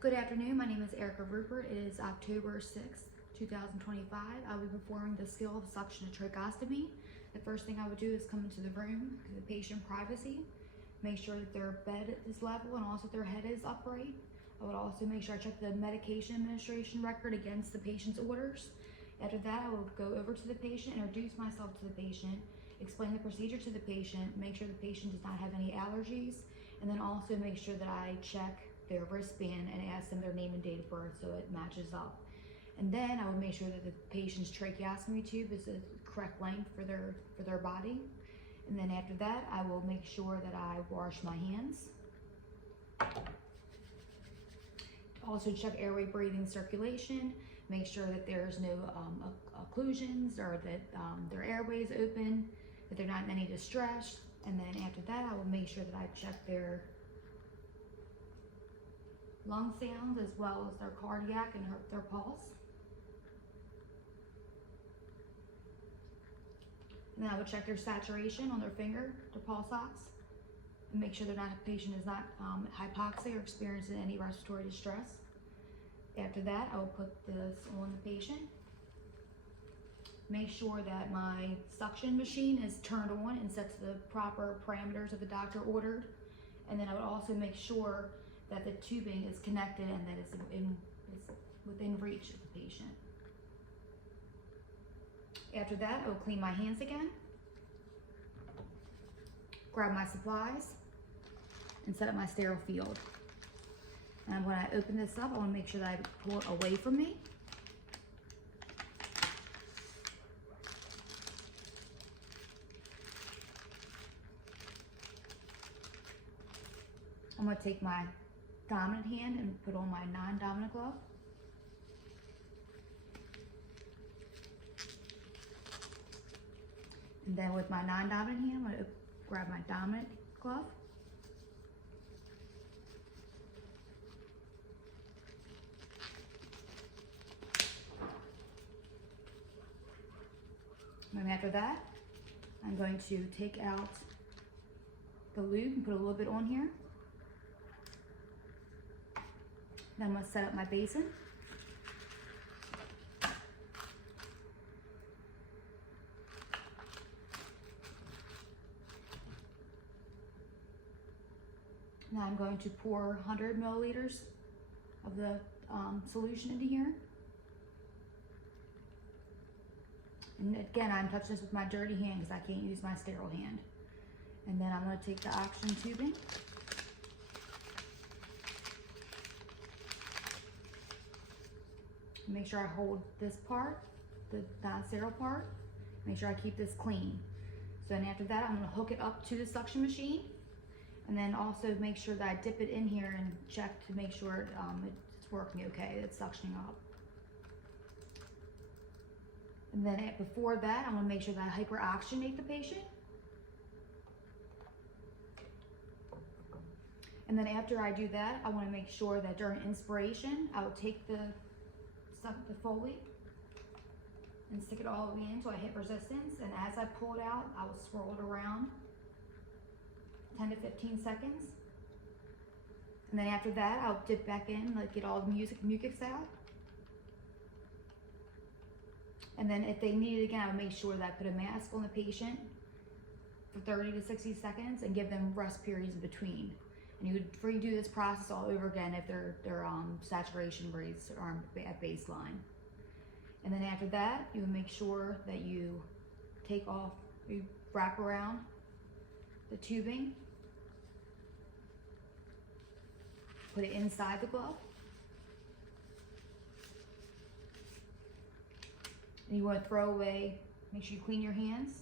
Good afternoon, my name is Erica Rupert. It is October 6th, 2025. I will be performing the skill of suction tracheostomy. The first thing I would do is come into the room, the patient privacy, make sure that their bed is level and also their head is upright. I would also make sure I check the medication administration record against the patient's orders. After that, I will go over to the patient, introduce myself to the patient, explain the procedure to the patient, make sure the patient does not have any allergies, and then also make sure that I check their wristband and ask them their name and date of birth so it matches up. And then I would make sure that the patient's tracheostomy tube is the correct length for their body. And then after that, I will make sure that I wash my hands. Also check airway, breathing, circulation, make sure that there's no occlusions or that their airway is open, that they're not in any distress. And then after that, I will make sure that I check their lung sounds as well as their cardiac and their pulse. And then I would check their saturation on their finger, their pulse ox, and make sure the patient is not hypoxia or experiencing any respiratory distress. After that, I will put this on the patient. Make sure that my suction machine is turned on and set to the proper parameters that the doctor ordered. And then I would also make sure that the tubing is connected and that it's within reach of the patient. After that, I will clean my hands again, grab my supplies, and set up my sterile field. And when I open this up, I want to make sure that I pull it away from me. I'm going to take my dominant hand and put on my non-dominant glove. And then with my non-dominant hand, I'm going to grab my dominant glove. And after that, I'm going to take out the lube and put a little bit on here. Then I'm going to set up my basin. Now I'm going to pour 100 milliliters of the solution into here. And again, I'm touching this with my dirty hand because I can't use my sterile hand. And then I'm going to take the oxygen tubing. Make sure I hold this part, the non-sterile part. Make sure I keep this clean. So then after that, I'm going to hook it up to the suction machine. And then also make sure that I dip it in here and check to make sure it's working okay, it's suctioning up. And then before that, I'm going to make sure that I hyperoxygenate the patient. And then after I do that, I want to make sure that during inspiration, I will take the Foley and stick it all the way in until I hit resistance. And as I pull it out, I will swirl it around 10 to 15 seconds. And then after that, I'll dip back in, get all the mucus out. And then if they need it again, I'll make sure that I put a mask on the patient for 30 to 60 seconds and give them rest periods in between. And you would redo this process all over again if their saturation rates are at baseline. And then after that, you would make sure that you you wrap around the tubing, put it inside the glove. And you want to throw away, make sure you clean your hands.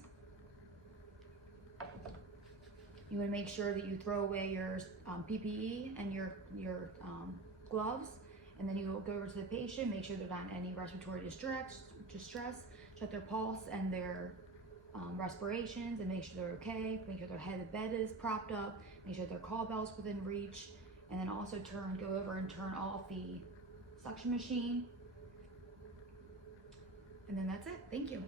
You want to make sure that you throw away your PPE and your gloves, and then you will go over to the patient, make sure they're not in any respiratory distress, check their pulse and their respirations, and make sure they're okay, make sure their head of bed is propped up, make sure their call bell's within reach, and then also go over and turn off the suction machine. And then that's it. Thank you.